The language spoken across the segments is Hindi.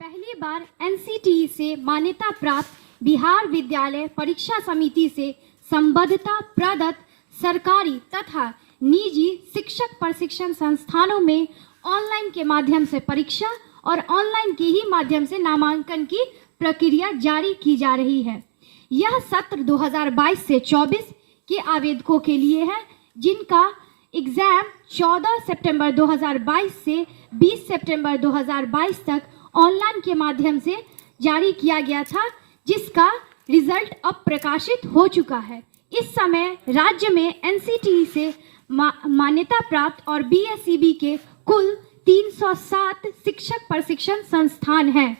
पहली बार एनसीटीई से मान्यता प्राप्त बिहार विद्यालय परीक्षा समिति से संबद्धता प्रदत्त सरकारी तथा निजी शिक्षक प्रशिक्षण संस्थानों में ऑनलाइन के माध्यम से परीक्षा और ऑनलाइन के ही माध्यम से नामांकन की प्रक्रिया जारी की जा रही है। यह सत्र 2022 से 24 के आवेदकों के लिए है, जिनका एग्जाम 14 सितंबर 2022 से 20 सितंबर 2022 तक ऑनलाइन के माध्यम से जारी किया गया था, जिसका रिजल्ट अब प्रकाशित हो चुका है। इस समय राज्य में एनसीटीई से मान्यता प्राप्त और बीएसईबी के कुल 307 शिक्षक प्रशिक्षण संस्थान हैं।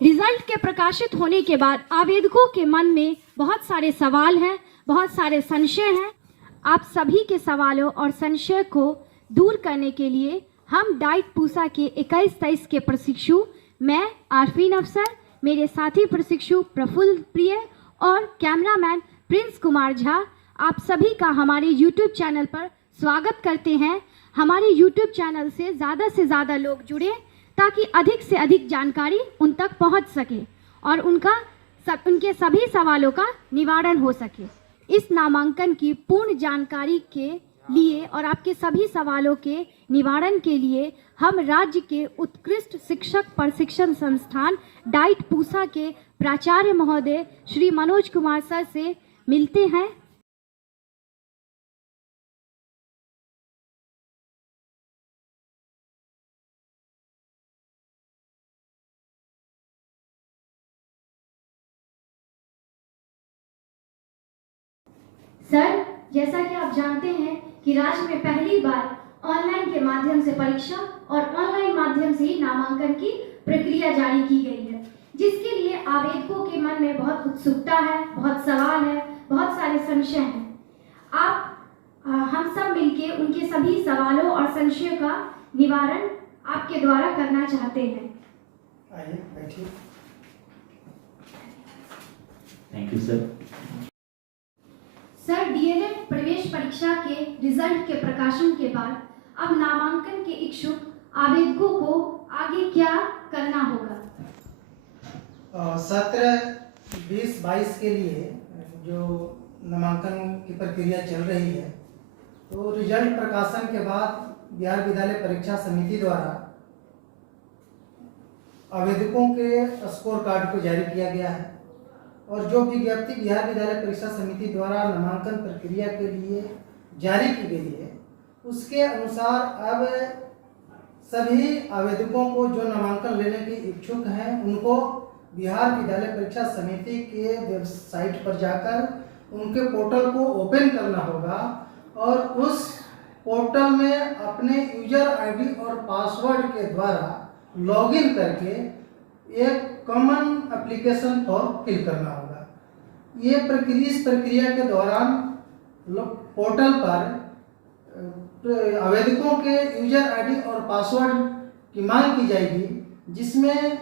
रिजल्ट के प्रकाशित होने के बाद आवेदकों के मन में बहुत सारे सवाल हैं, बहुत सारे संशय हैं। आप सभी के सवालों और संशय को दूर करने के लिए हम डाइट पूसा के 21-23 के प्रशिक्षु, मैं आरफीन अफसर, मेरे साथी प्रशिक्षु प्रफुल्ल प्रिय और कैमरामैन प्रिंस कुमार झा, आप सभी का हमारे YouTube चैनल पर स्वागत करते हैं। हमारे YouTube चैनल से ज़्यादा लोग जुड़े ताकि अधिक से अधिक जानकारी उन तक पहुंच सके और उनके सभी सवालों का निवारण हो सके। इस नामांकन की पूर्ण जानकारी के लिए और आपके सभी सवालों के निवारण के लिए हम राज्य के उत्कृष्ट शिक्षक प्रशिक्षण संस्थान डाइट पूसा के प्राचार्य महोदय श्री मनोज कुमार सर से मिलते हैं। सर, जैसा कि आप जानते हैं कि राज्य में पहली बार ऑनलाइन के माध्यम से परीक्षा और ऑनलाइन माध्यम से ही नामांकन की प्रक्रिया जारी की गई है, जिसके लिए आवेदकों के मन में बहुत उत्सुकता है, बहुत सवाल है, बहुत सारे संशय हैं। हम सब मिलके उनके सभी सवालों और संशयों का निवारण आपके द्वारा करना चाहते हैं। आइए बैठिए। Thank you sir. Sir, DElEd प्रवेश परीक्षा के रिजल्ट के प्रकाशन के बाद अब नामांकन के इच्छुक आवेदकों को आगे क्या करना होगा? सत्र 20-22 के लिए जो नामांकन की प्रक्रिया चल रही है, तो रिजल्ट प्रकाशन के बाद बिहार विद्यालय परीक्षा समिति द्वारा आवेदकों के स्कोर कार्ड को जारी किया गया है और जो विज्ञप्ति बिहार विद्यालय परीक्षा समिति द्वारा नामांकन प्रक्रिया के लिए जारी की गई है, उसके अनुसार अब सभी आवेदकों को जो नामांकन लेने के इच्छुक हैं, उनको बिहार विद्यालय परीक्षा समिति के वेबसाइट पर जाकर उनके पोर्टल को ओपन करना होगा और उस पोर्टल में अपने यूजर आईडी और पासवर्ड के द्वारा लॉगिन करके एक कॉमन एप्लीकेशन फॉर्म फिल करना होगा। इस प्रक्रिया के दौरान पोर्टल पर आवेदकों के यूजर आईडी और पासवर्ड की मांग की जाएगी, जिसमें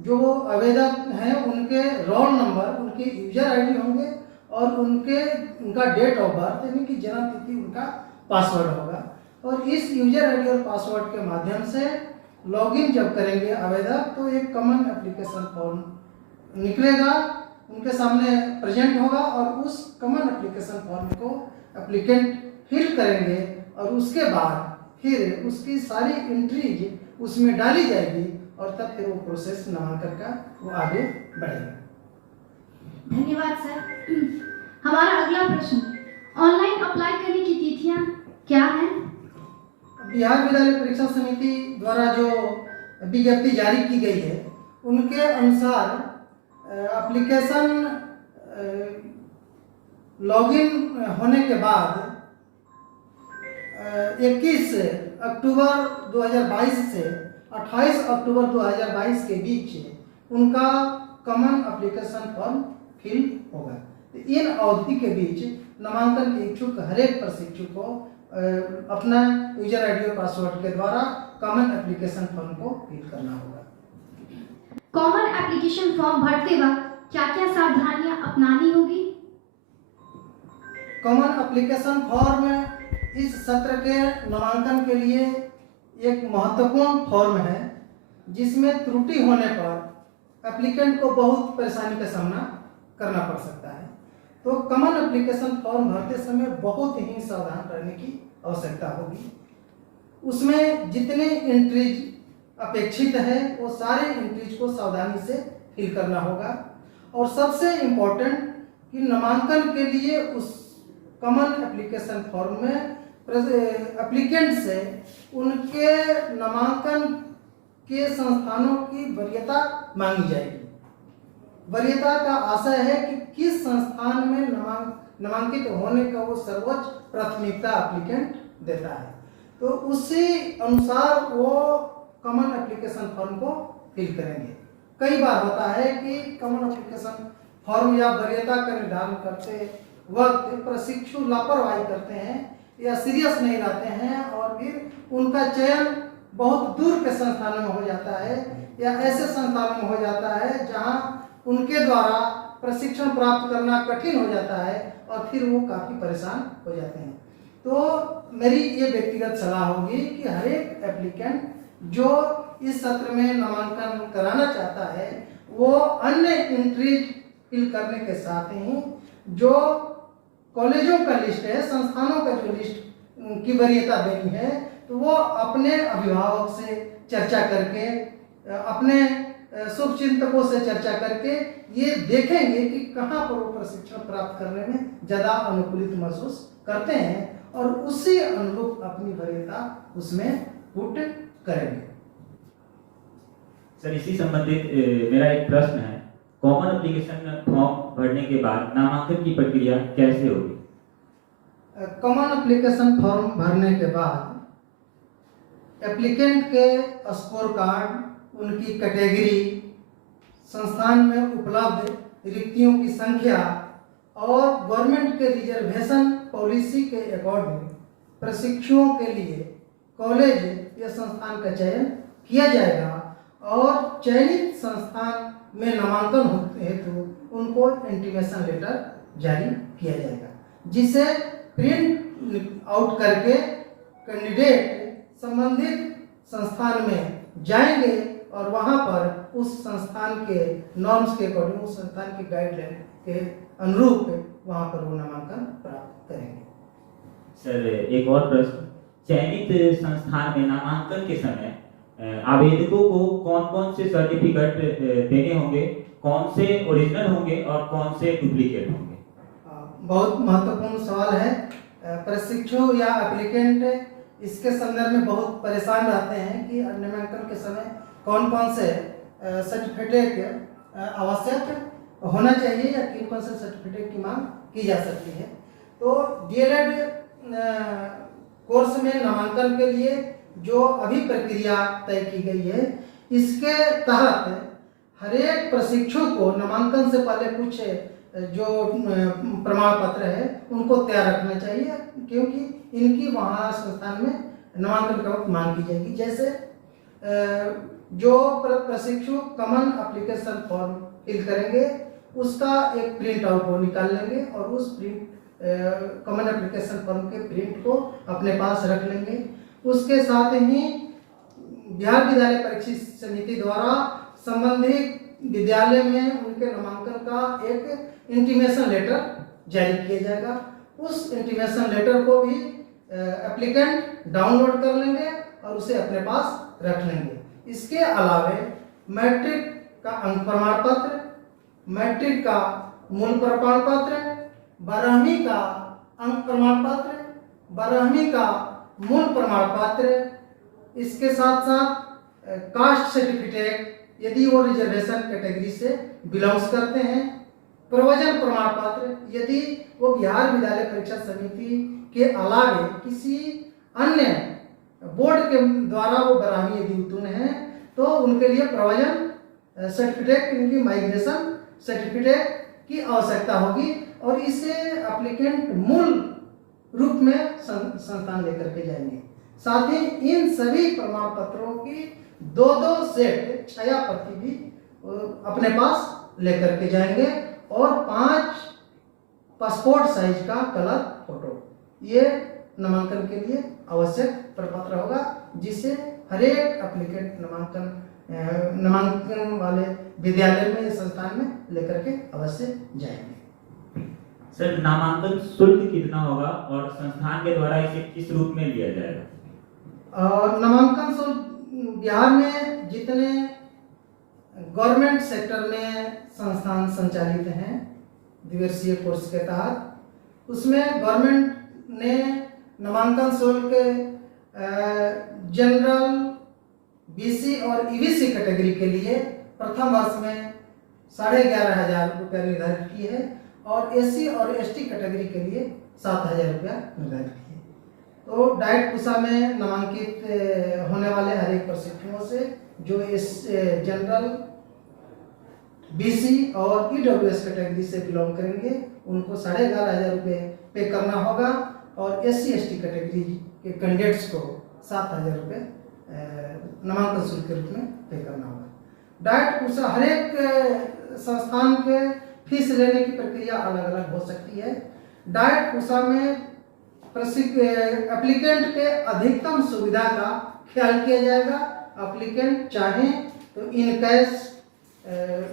जो आवेदक हैं उनके रोल नंबर, उनके यूजर आईडी होंगे और उनका डेट ऑफ बर्थ यानी कि जन्म तिथि, उनका पासवर्ड होगा। और इस यूजर आईडी और पासवर्ड के माध्यम से लॉगिन जब करेंगे आवेदक, तो एक कॉमन एप्लीकेशन फॉर्म निकलेगा, उनके सामने प्रेजेंट होगा और उस कॉमन एप्लीकेशन फॉर्म को एप्लीकेंट फिल करेंगे और उसके बाद फिर उसकी सारी एंट्रीज उसमें डाली जाएगी और तब फिर वो प्रोसेस नामांकन का वो आगे बढ़ेगा। धन्यवाद सर। हमारा अगला प्रश्न, ऑनलाइन अप्लाई करने की तिथियां क्या हैं? बिहार विद्यालय परीक्षा समिति द्वारा जो विज्ञप्ति जारी की गई है, उनके अनुसार एप्लीकेशन लॉगिन होने के बाद 21 अक्टूबर 2022 से 28 अक्टूबर 2022 के बीच उनका कॉमन एप्लीकेशन फॉर्म फिल होगा। इन अवधि के बीच नामांकन के इच्छुक हरेक प्रशिक्षु को अपना यूजर आईडी और पासवर्ड के द्वारा कॉमन एप्लीकेशन फॉर्म को फिल करना होगा। कॉमन एप्लीकेशन फॉर्म भरते वक्त क्या क्या सावधानियां अपनानी होगी? कॉमन एप्लीकेशन फॉर्म इस सत्र के नामांकन के लिए एक महत्वपूर्ण फॉर्म है। जिसमें त्रुटि होने पर एप्लीकेंट को बहुत परेशानी का सामना करना पड़ सकता है। तो कॉमन एप्लीकेशन फॉर्म भरते समय बहुत ही सावधान रहने की आवश्यकता होगी। उसमें जितने एंट्रीज अपेक्षित है वो सारे एंट्रीज को सावधानी से फिल करना होगा। और सबसे इम्पोर्टेंट कि नामांकन के लिए उस कॉमन एप्लीकेशन फॉर्म में एप्लीकेंट से उनके नामांकन के संस्थानों की वरीयता मांगी जाएगी। वरीयता का आशय है कि किस संस्थान में नामांकित होने का वो सर्वोच्च प्राथमिकता एप्लीकेंट देता है, तो उसी अनुसार वो कॉमन एप्लीकेशन फॉर्म को फिल करेंगे। कई बार होता है कि कॉमन एप्लीकेशन फॉर्म या वरीयता का निर्धारण करते वक्त प्रशिक्षु लापरवाही करते हैं या सीरियस नहीं रहते हैं और फिर उनका चयन बहुत दूर के संस्थानों में हो जाता है या ऐसे संस्थानों में हो जाता है जहां उनके द्वारा प्रशिक्षण प्राप्त करना कठिन हो जाता है और फिर वो काफ़ी परेशान हो जाते हैं। तो मेरी ये व्यक्तिगत सलाह होगी कि हर एक एप्लीकेंट जो इस सत्र में नामांकन कराना चाहता है वो अन्य एंट्रीज फिल करने के साथ ही जो कॉलेजों का लिस्ट है, संस्थानों का जो लिस्ट की वरीयता देनी है, तो वो अपने अभिभावक से चर्चा करके, अपने शुभचिंतकों से चर्चा करके ये देखेंगे कि कहाँ पर वो प्रशिक्षण प्राप्त करने में ज़्यादा अनुकूलित महसूस करते हैं और उसी अनुरूप अपनी वरीयता उसमें पुट करेंगे। सर, इसी संबंधित मेरा एक प्रश्न है। कॉमन एप्लीकेशन फॉर्म भरने के बाद नामांकन की प्रक्रिया कैसे होगी? कॉमन एप्लीकेशन फॉर्म भरने के बाद एप्लीकेंट के स्कोर कार्ड, उनकी कैटेगरी, संस्थान में उपलब्ध रिक्तियों की संख्या और गवर्नमेंट के रिजर्वेशन पॉलिसी के अकॉर्डिंग प्रशिक्षुओं के लिए कॉलेज या संस्थान का चयन किया जाएगा और चयनित संस्थान में नामांकन हेतु उनको इंटीमेशन लेटर जारी किया जाएगा, जिसे प्रिंट आउट करके कैंडिडेट संबंधित संस्थान में जाएंगे और वहां पर उस संस्थान के नॉर्म्स के अकॉर्डिंग, उस संस्थान की गाइडलाइन के अनुरूप वहां पर वो नामांकन प्राप्त करेंगे। सर, एक और प्रश्न। चयनित संस्थान में नामांकन के समय आवेदकों को कौन कौन से सर्टिफिकेट देने होंगे, कौन से ओरिजिनल होंगे और कौन से डुप्लीकेट होंगे? बहुत महत्वपूर्ण सवाल है। प्रशिक्षु या एप्लीकेंट इसके संदर्भ में बहुत परेशान रहते हैं कि नामांकन के समय कौन कौन से सर्टिफिकेट आवश्यक होना चाहिए या किन कौन से सर्टिफिकेट की मांग की जा सकती है। तो डीएलएड कोर्स में नामांकन के लिए जो अभी प्रक्रिया तय की गई है, इसके तहत हर एक प्रशिक्षु को नामांकन से पहले कुछ जो प्रमाण पत्र है उनको तैयार रखना चाहिए, क्योंकि इनकी वहाँ संस्थान में नामांकन का वक्त मांग की जाएगी। जैसे जो प्रशिक्षु कॉमन एप्लीकेशन फॉर्म फिल करेंगे उसका एक प्रिंट आउट वो निकाल लेंगे और उस कॉमन एप्लीकेशन फॉर्म के प्रिंट को अपने पास रख लेंगे। उसके साथ ही बिहार विद्यालय परीक्षा समिति द्वारा संबंधित विद्यालय में उनके नामांकन का एक इंटीमेशन लेटर जारी किया जाएगा। उस इंटीमेशन लेटर को भी एप्लीकेंट डाउनलोड कर लेंगे और उसे अपने पास रख लेंगे। इसके अलावे मैट्रिक का अंक प्रमाण पत्र, मैट्रिक का मूल प्रमाण पत्र, 12वीं का अंक प्रमाण पत्र, 12वीं का मूल प्रमाण पत्र, इसके साथ साथ कास्ट सर्टिफिकेट यदि वो रिजर्वेशन कैटेगरी से बिलोंग्स करते हैं, प्रवचन प्रमाण पत्र यदि वो बिहार विद्यालय परीक्षा समिति के अलावे किसी अन्य बोर्ड के द्वारा वो 12वीं यदि उत्तीर्ण हैं तो उनके लिए प्रवचन सर्टिफिकेट, इनकी माइग्रेशन सर्टिफिकेट की आवश्यकता होगी और इसे एप्लीकेंट मूल रूप में संस्थान लेकर के जाएंगे। साथ ही इन सभी प्रमाण पत्रों की 2-2 सेट 6 प्रति भी अपने पास लेकर के जाएंगे और 5 पासपोर्ट साइज का कलर फोटो, ये नामांकन के लिए आवश्यक प्रपत्र होगा, जिसे हर एक एप्लीकेंट नामांकन नामांकन वाले विद्यालय में, संस्थान में लेकर के अवश्य जाएंगे। सर, नामांकन शुल्क कितना होगा और संस्थान के द्वारा इसे किस रूप में लिया जाएगा? और नामांकन शुल्क बिहार में जितने गवर्नमेंट सेक्टर में संस्थान संचालित हैं द्विवर्षीय कोर्स के तहत, उसमें गवर्नमेंट ने नामांकन शुल्क जनरल, बीसी और ईबीसी कैटेगरी के लिए प्रथम वर्ष में 11,500 रुपया निर्धारित की है और एससी और एसटी कैटेगरी के लिए 7,000 रुपया निर्धारित की है। तो डाइट पुसा में नामांकित होने वाले हर एक प्रशिक्षुओं से जो इस जनरल, बीसी और ईडब्ल्यूएस कैटेगरी से बिलोंग करेंगे उनको 11,500 रुपये पे करना होगा और एससी एसटी कैटेगरी के कैंडिडेट्स को 7,000 रुपये नामांकन शुल्क के रूप में पे करना होगा। डाइट पुसा हर एक संस्थान के फीस लेने की प्रक्रिया अलग अलग हो सकती है। डाइट पुसा में एप्लीकेंट के अधिकतम सुविधा का ख्याल किया जाएगा। एप्लीकेंट चाहे तो इन कैश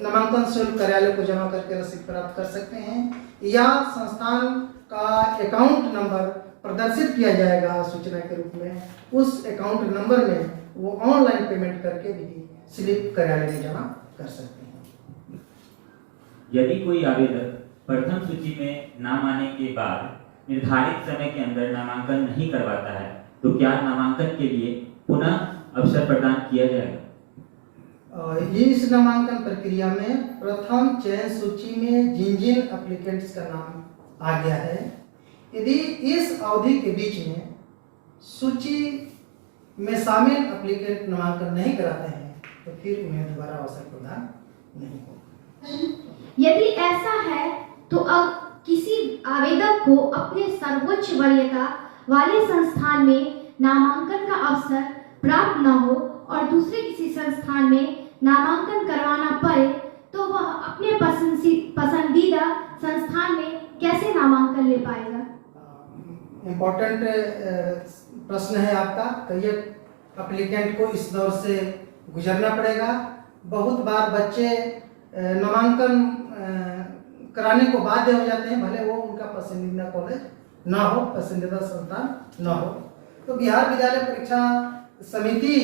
नामांकन शुल्क कार्यालय को जमा करके रसीद प्राप्त कर सकते हैं या संस्थान का अकाउंट नंबर प्रदर्शित किया जाएगा सूचना के रूप में। उस अकाउंट नंबर में वो ऑनलाइन पेमेंट करके भी स्लिप कार्यालय में जमा कर सकते हैं। यदि कोई आवेदक प्रथम सूची में नाम आने के बाद निर्धारित समय के अंदर नामांकन नहीं करवाता है तो क्या नामांकन के लिए पुनः अवसर प्रदान किया जाएगा? इस नामांकन प्रक्रिया में प्रथम चयन सूची में जिन जिन एप्लीकेंट्स का नाम आ गया है, यदि इस अवधि के बीच में सूची में शामिल एप्लीकेंट नामांकन नहीं कराते हैं तो फिर उन्हें दोबारा अवसर प्रदान नहीं होगा। यदि ऐसा है तो अब किसी आवेदक को अपने सर्वोच्च वरीयता वाले संस्थान में नामांकन का अवसर प्राप्त न हो और दूसरे किसी संस्थान में नामांकन करवाना पड़े तो वह अपने पसंदीदा संस्थान में कैसे नामांकन ले पाएगा? इम्पोर्टेंट प्रश्न है आपका। कई एप्लीकेंट को इस दौर से गुजरना पड़ेगा। बहुत बार बच्चे नामांकन कराने को बाध्य हो जाते हैं, भले वो उनका पसंदीदा कॉलेज ना हो, पसंदीदा संस्थान ना हो। तो बिहार विद्यालय परीक्षा समिति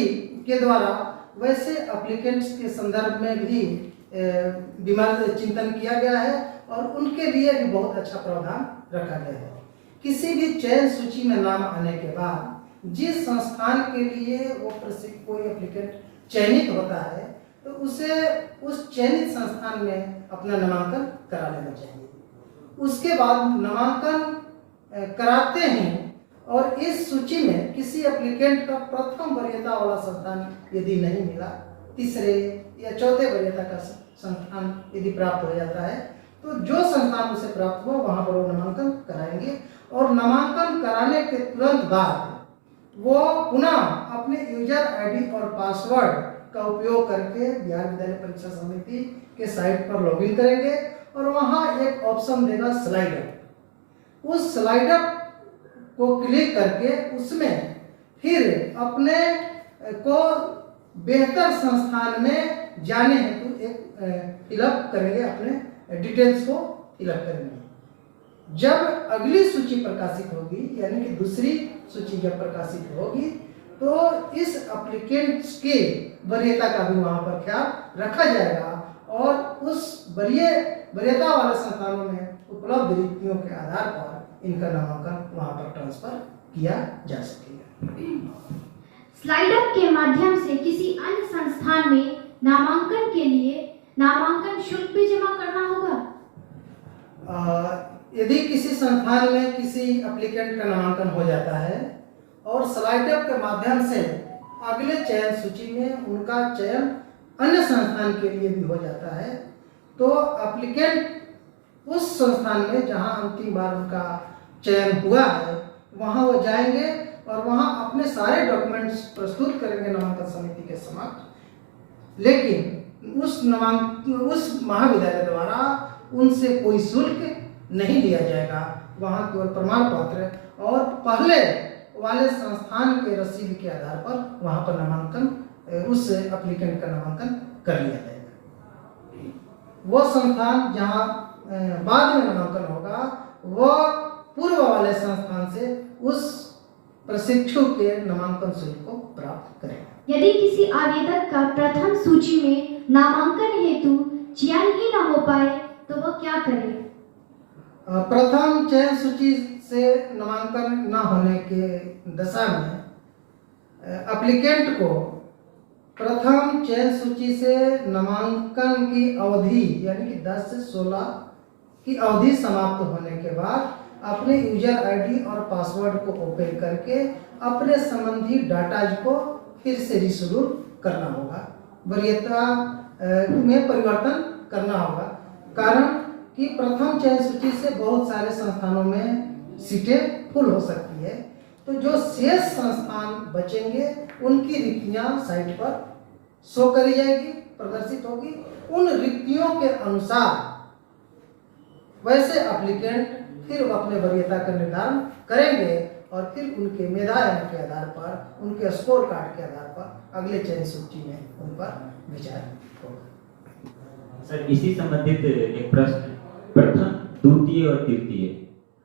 के द्वारा वैसे एप्लीकेंट्स के संदर्भ में भी विमर्श चिंतन किया गया है और उनके लिए भी बहुत अच्छा प्रावधान रखा गया है। किसी भी चयन सूची में नाम आने के बाद जिस संस्थान के लिए वो कोई एप्लीकेंट चयनित होता है तो उसे उस चयनित संस्थान में अपना नामांकन करा लेना चाहिए। उसके बाद नामांकन कराते हैं और इस सूची में किसी एप्लीकेंट का प्रथम वरीयता वाला संस्थान यदि नहीं मिला, तीसरे या चौथे वरीयता का संस्थान यदि प्राप्त हो जाता है तो जो संस्थान उसे प्राप्त हुआ वहां पर वो नामांकन कराएंगे और नामांकन कराने के तुरंत बाद वो पुनः अपने यूजर आईडी और पासवर्ड का उपयोग करके बिहार विद्यालय परीक्षा समिति के साइट पर लॉगिन करेंगे और वहां एक ऑप्शन देगा स्लाइड अप। उस स्लाइड अप को क्लिक करके उसमें फिर अपने को बेहतर संस्थान में जाने हेतु एक फिलअप करेंगे, अपने डिटेल्स को फिलअप करेंगे। जब अगली सूची प्रकाशित होगी यानी कि दूसरी सूची जब प्रकाशित होगी तो इस एप्लीकेंट्स के वरीयता का भी वहां पर ख्याल रखा जाएगा और उस वरीयता वाले संस्थानों में उपलब्ध रिक्तियों के आधार पर इनका नामांकन वहां पर ट्रांसफर किया जा सकेगा। स्लाइड अप के माध्यम से किसी अन्य संस्थान में नामांकन के लिए नामांकन शुल्क भी जमा करना होगा? यदि किसी संस्थान में किसी एप्लीकेंट का नामांकन हो जाता है और स्लाइड अप के माध्यम से अगले चयन सूची में उनका चयन अन्य संस्थान के लिए भी हो जाता है तो एप्लीकेंट उस संस्थान में जहां अंतिम बार उनका चयन हुआ है वहां वो जाएंगे और वहां अपने सारे डॉक्यूमेंट्स प्रस्तुत करेंगे नामांकन समिति के समक्ष। लेकिन उस महाविद्यालय द्वारा उनसे कोई शुल्क नहीं लिया जाएगा। वहां केवल प्रमाण पत्र और पहले वाले संस्थान के रसीद के आधार पर वहां पर नामांकन उस एप्लीकेंट का नामांकन कर लिया जाएगा। वो संस्थान जहाँ बाद में नामांकन होगा वह पूर्व वाले संस्थान से उस प्रशिक्षु के नामांकन शुल्क को प्राप्त करेगा। यदि किसी आवेदक का प्रथम सूची में नामांकन हेतु चयन ही न हो पाए तो वह क्या करे? प्रथम चयन सूची से नामांकन न होने के दशा में एप्लीकेंट को प्रथम चयन सूची से नामांकन की अवधि यानी कि 10 से 16 की अवधि समाप्त होने के बाद अपने यूजर आईडी और पासवर्ड को ओपन करके अपने संबंधी डाटाज को फिर से रिशेड्यूल करना होगा, वरीयता में परिवर्तन करना होगा। कारण कि प्रथम चयन सूची से बहुत सारे संस्थानों में सीटें फुल हो सकती है, तो जो शेष संस्थान बचेंगे उनकी रिक्तियां साइट पर शो करी जाएगी, प्रदर्शित होगी। उन रिक्तियों के अनुसार वैसे एप्लीकेंट फिर वो अपने वरीयता का निर्धारण करेंगे और फिर उनके मेधायन के आधार पर, उनके स्कोर कार्ड के आधार पर अगले चयन सूची में उन पर विचार होगा। सर, इसी संबंधित एक प्रश्न, प्रथम, द्वितीय और तृतीय,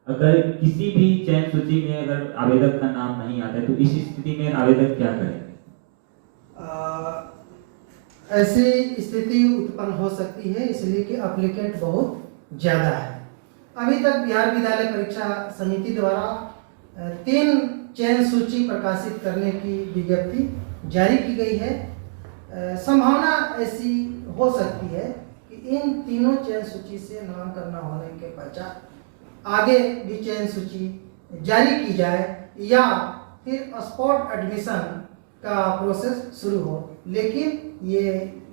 अगर किसी भी चयन सूची में अगर आवेदक का नाम नहीं आता है तो इस स्थिति में आवेदक क्या करेंगे? ऐसी स्थिति उत्पन्न हो सकती है इसलिए कि एप्लीकेंट बहुत ज़्यादा है। अभी तक बिहार विद्यालय परीक्षा समिति द्वारा 3 चयन सूची प्रकाशित करने की विज्ञप्ति जारी की गई है। संभावना ऐसी हो सकती है कि इन तीनों चयन सूची से नामांकन न होने के पश्चात आगे भी चयन सूची जारी की जाए या फिर स्पॉट एडमिशन का प्रोसेस शुरू हो, लेकिन ये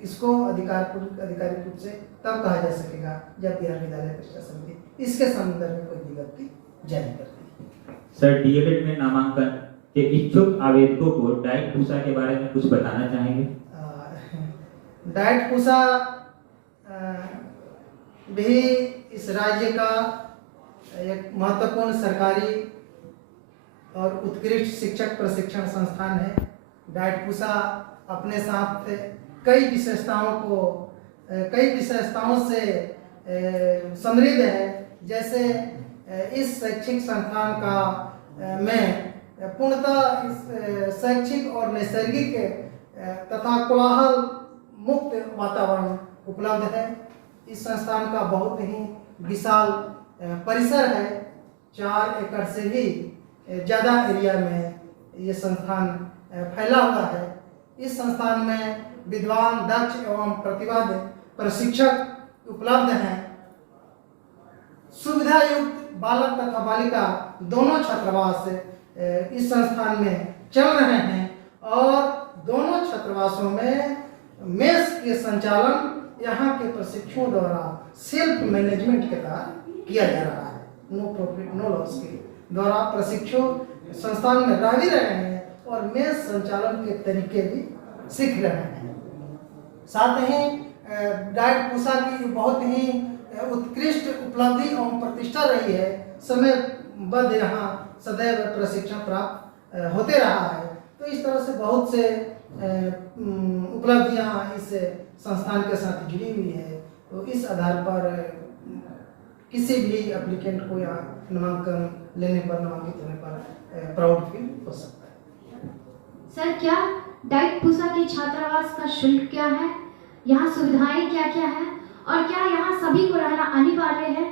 इसको आधिकारिक रूप से तब कहा जा सकेगा जब बिहार विद्यालय परीक्षा समिति इसके संदर्भ में कोई विज्ञप्ति जारी करती है। सर, डीएलएड में नामांकन के इच्छुक आवेदकों को डाइट पूसा के बारे में कुछ बताना चाहेंगे? डाइट पूसा भी इस राज्य का एक महत्वपूर्ण सरकारी और उत्कृष्ट शिक्षक प्रशिक्षण संस्थान है। डाइट पूसा अपने साथ कई विशेषताओं से समृद्ध है। जैसे इस शैक्षिक संस्थान का में पूर्णतः शैक्षिक और नैसर्गिक तथा कोलाहल मुक्त वातावरण उपलब्ध है। इस संस्थान का बहुत ही विशाल परिसर है। 4 एकड़ से भी ज़्यादा एरिया में ये संस्थान फैला हुआ है। इस संस्थान में विद्वान, दक्ष एवं प्रतिबद्ध प्रशिक्षक उपलब्ध हैं। सुविधा युक्त बालक तथा बालिका दोनों छात्रावास इस संस्थान में चल रहे हैं और दोनों छात्रावासों में मेस के संचालन यहाँ के प्रशिक्षुओं द्वारा सेल्फ मैनेजमेंट के तहत किया जा रहा है। नो प्रॉफिट नो लॉस के द्वारा प्रशिक्षु संस्थान में रह भी रहे हैं और मेस संचालन के तरीके भी सीख रहे हैं। साथ ही डाइट पूसा की बहुत ही उत्कृष्ट उपलब्धि एवं प्रतिष्ठा रही है। समयबद्ध यहाँ सदैव प्रशिक्षण प्राप्त होते रहा है। तो इस तरह से बहुत से उपलब्धियाँ इस संस्थान के साथ जुड़ी हुई है। तो इस आधार पर किसी भी एप्लीकेंट को यहाँ नामांकित होने पर प्राउड फील हो सकता है। सर, क्या डाइट पूसा के छात्रावास का शुल्क क्या है? यहाँ सुविधाएं क्या क्या है और क्या यहाँ सभी को रहना अनिवार्य है?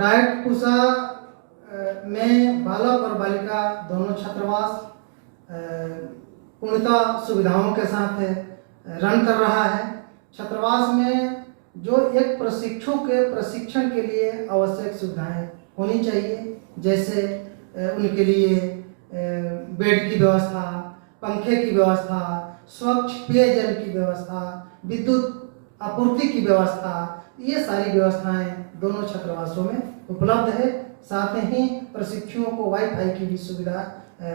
डाइट पूसा में बालक और बालिका दोनों छात्रावास पूर्णतः सुविधाओं के साथ रन कर रहा है। छात्रावास में जो एक प्रशिक्षु के प्रशिक्षण के लिए आवश्यक सुविधाएं होनी चाहिए, जैसे उनके लिए बेड की व्यवस्था, पंखे की व्यवस्था, स्वच्छ पेयजल की व्यवस्था, विद्युत आपूर्ति की व्यवस्था, ये सारी व्यवस्थाएं दोनों छात्रावासों में उपलब्ध है। साथ ही प्रशिक्षुओं को वाईफाई की भी सुविधा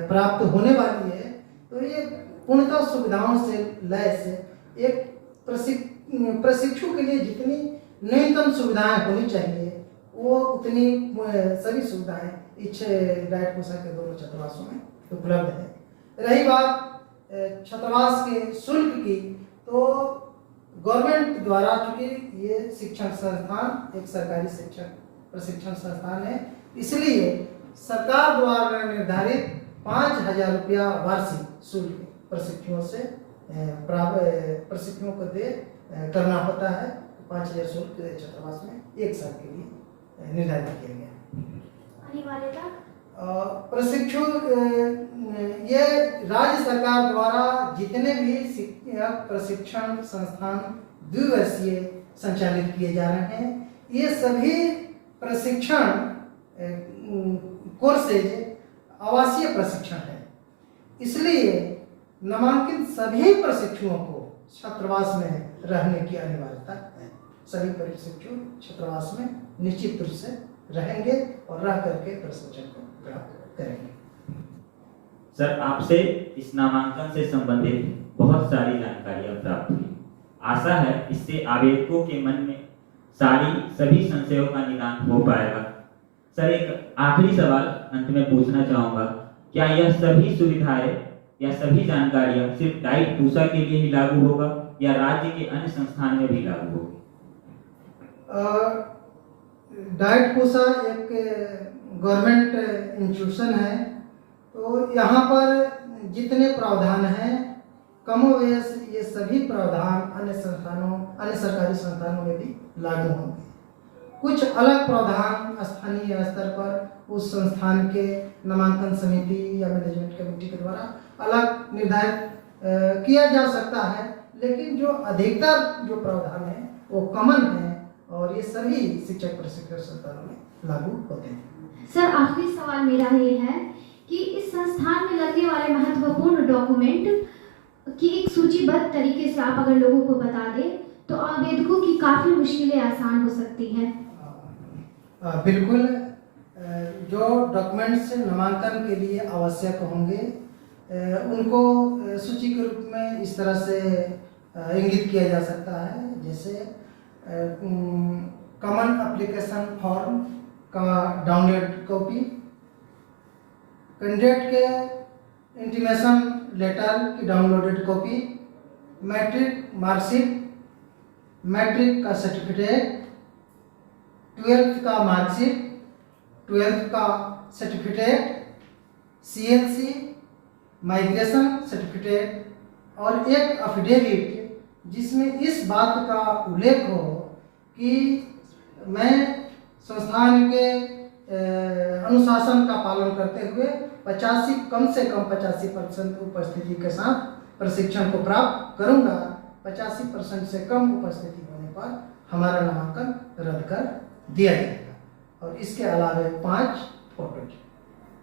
प्राप्त होने वाली है। तो ये पूर्णतः सुविधाओं से लैस एक प्रशिक्षु के लिए जितनी न्यूनतम सुविधाएं होनी चाहिए वो उतनी सभी सुविधाएं इस डाइट पूसा के दोनों छात्रावासों में उपलब्ध है। रही बात छात्रावास के शुल्क की, तो गवर्नमेंट द्वारा, चूंकि ये शिक्षण संस्थान एक सरकारी शिक्षण प्रशिक्षण संस्थान है, इसलिए सरकार द्वारा निर्धारित 5,000 रुपया वार्षिक शुल्क प्रशिक्षुओं से प्रशिक्षुओं को करना होता है। 5,000 शुल्क छात्रावास में एक साल के लिए निर्धारित किया गया। अनिवार्यता प्रशिक्षु ये राज्य सरकार द्वारा जितने भी शिक्षक प्रशिक्षण संस्थान द्विवर्षीय संचालित किए जा रहे हैं, ये सभी प्रशिक्षण कोर्सेज आवासीय प्रशिक्षण है। इसलिए नामांकित सभी प्रशिक्षुओं को छात्रावास में रहने की अनिवार्यता है। सभी प्रशिक्षु छात्रावास में निश्चित रूप से रहेंगे और रह करके प्रशिक्षण को प्राप्त करेंगे। सर, आपसे इस नामांकन से संबंधित बहुत सारी जानकारियां प्राप्त हुई। आशा है इससे आवेदकों के मन में सभी संशयों का निदान हो पाएगा। सर, एक आखिरी सवाल अंत में पूछना चाहूंगा, क्या यह सभी सुविधाएं या सभी जानकारियां सिर्फ डाइट पूसा के लिए ही लागू होगा या राज्य के अन्य संस्थान में भी लागू होगी? डाइट पूसा एक गवर्नमेंट इंस्टीट्यूशन है, तो यहाँ पर जितने प्रावधान हैं कमोवेश ये सभी प्रावधान अन्य सरकारी संस्थानों में भी लागू होंगे। कुछ अलग प्रावधान स्थानीय स्तर पर उस संस्थान के नामांकन समिति या मैनेजमेंट कमेटी के द्वारा अलग निर्धारित किया जा सकता है, लेकिन जो अधिकतर जो प्रावधान है वो कॉमन है और ये सभी शिक्षक प्रशिक्षण संस्थानों में लागू होते हैं। सर, आखिरी सवाल मेरा ये है कि इस संस्थान में लगने वाले महत्वपूर्ण डॉक्यूमेंट की एक सूचीबद्ध तरीके से आप अगर लोगों को बता दें तो आवेदकों की काफ़ी मुश्किलें आसान हो सकती हैं। बिल्कुल, जो डॉक्यूमेंट्स नामांकन के लिए आवश्यक होंगे उनको सूची के रूप में इस तरह से इंगित किया जा सकता है, जैसे कॉमन एप्लीकेशन फॉर्म का डाउनलोड कॉपी, कैंडिडेट के इंटीमेशन लेटर की downloaded copy, matric marksheet, matric का सर्टिफिकेट, 12th का मार्कशीट, 12th का सर्टिफिकेट, CLC माइग्रेशन सर्टिफिकेट और एक अफिडेविट जिसमें इस बात का उल्लेख हो कि मैं संस्थान के अनुशासन का पालन करते हुए 85 कम से कम 85% उपस्थिति के साथ प्रशिक्षण को प्राप्त करूंगा। 85% से कम उपस्थिति होने पर हमारा नामांकन रद्द कर दिया जाएगा। और इसके अलावा 5 फोटो,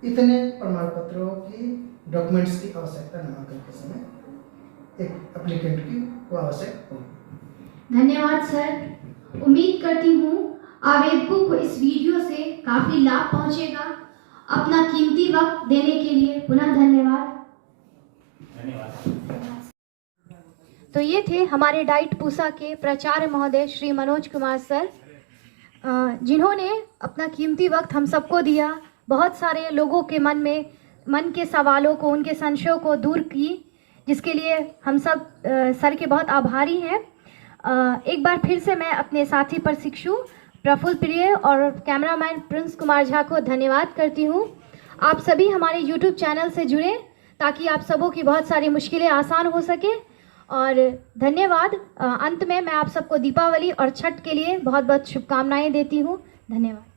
इतने प्रमाण पत्रों की डॉक्यूमेंट्स की आवश्यकता नामांकन के समय एक एप्लीकेंट की वो आवश्यक होगी। धन्यवाद सर। उम्मीद करती हूँ आवेदकों को इस वीडियो से काफ़ी लाभ पहुँचेगा। अपना कीमती वक्त देने के लिए पुनः धन्यवाद। तो ये थे हमारे डाइट पूसा के प्राचार्य महोदय श्री मनोज कुमार सर, जिन्होंने अपना कीमती वक्त हम सबको दिया, बहुत सारे लोगों के मन के सवालों को, उनके संशयों को दूर की, जिसके लिए हम सब सर के बहुत आभारी हैं। एक बार फिर से मैं अपने साथी प्रशिक्षु प्रफुल्ल प्रिय और कैमरामैन प्रिंस कुमार झा को धन्यवाद करती हूँ। आप सभी हमारे YouTube चैनल से जुड़ें ताकि आप सबों की बहुत सारी मुश्किलें आसान हो सके। और धन्यवाद। अंत में मैं आप सबको दीपावली और छठ के लिए बहुत बहुत शुभकामनाएं देती हूँ। धन्यवाद।